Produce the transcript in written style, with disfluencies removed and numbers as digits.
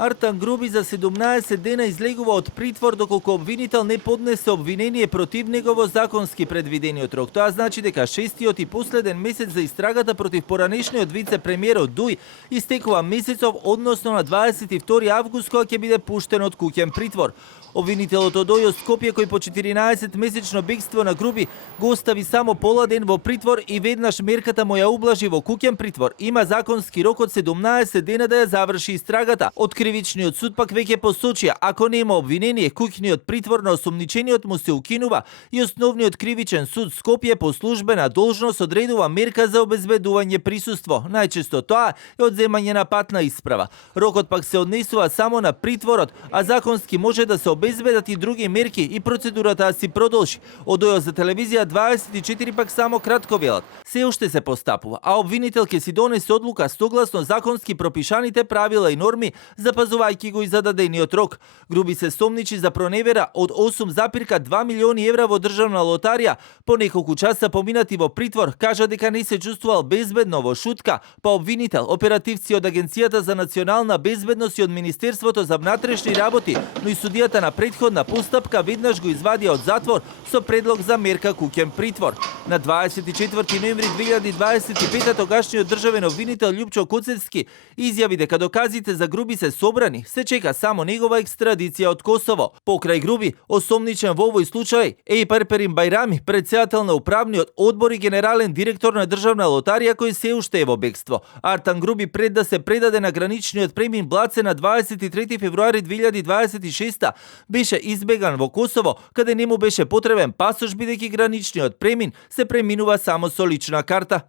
Артан Груби за 17 дена излегува од притвор доколку обвинител не поднесе обвинение против него во законски предвидениот рок. Тоа значи дека шестиот и последен месец за истрагата против поранешниот вице-премиерот Дуј истекува месецов, односно на 22 август кога ќе биде пуштен од куќен притвор. Обвинителот од Ојо Скопје, кој по 14-месечно бегство на Груби го остави само пола ден во притвор и веднаш мерката му ја ублажи во куќен притвор, има законски рок од 17 дена да ја заврши истрагата. Од кривичниот суд пак веќе посочија, ако нема обвинение, куќниот притвор на осумничениот му се укинува и основниот кривичен суд Скопје по службена должност одредува мерка за обезбедување присуство. Најчесто тоа е одземање на патна исправа. Рокот пак се однесува само на притворот, а законски може да се обезбедат и други мерки и процедурата си продолжи. Од Ојо за телевизија 24 пак само кратко велат. Се уште се постапува, а обвинител ќе си донесе одлука согласно законски пропишаните правила и норми, запазувајќи го и зададениот рок. Груби се сомничи за проневера од 8,2 милиони евра во државна лотарија. По неколку часа поминати во притвор, кажа дека не се чувствувал безбедно во Шутка, па обвинител, оперативци од Агенцијата за национална безбедност и од Министерството за внатрешни работи, но и судијата на претходна постапка веднаш го извадија од затвор со предлог за мерка куќен притвор. На 24 ноември 2025 тогашниот државен обвинител Љупчо Коцевски изјави дека доказите за Груби се собрани, се чека само негова екстрадиција од Косово. Покрај Груби, осомничен во овој случај е и Перперин Бајрами, председател на управниот одбор и генерален директор на државна лотарија, кој се уште е во бегство. Артан Груби пред да се предаде на граничниот премин Блаце на 23 февруари 2026 беше избеган во Косово, каде не му беше потребен пасош бидејќи граничниот премин се преминува само со лична карта.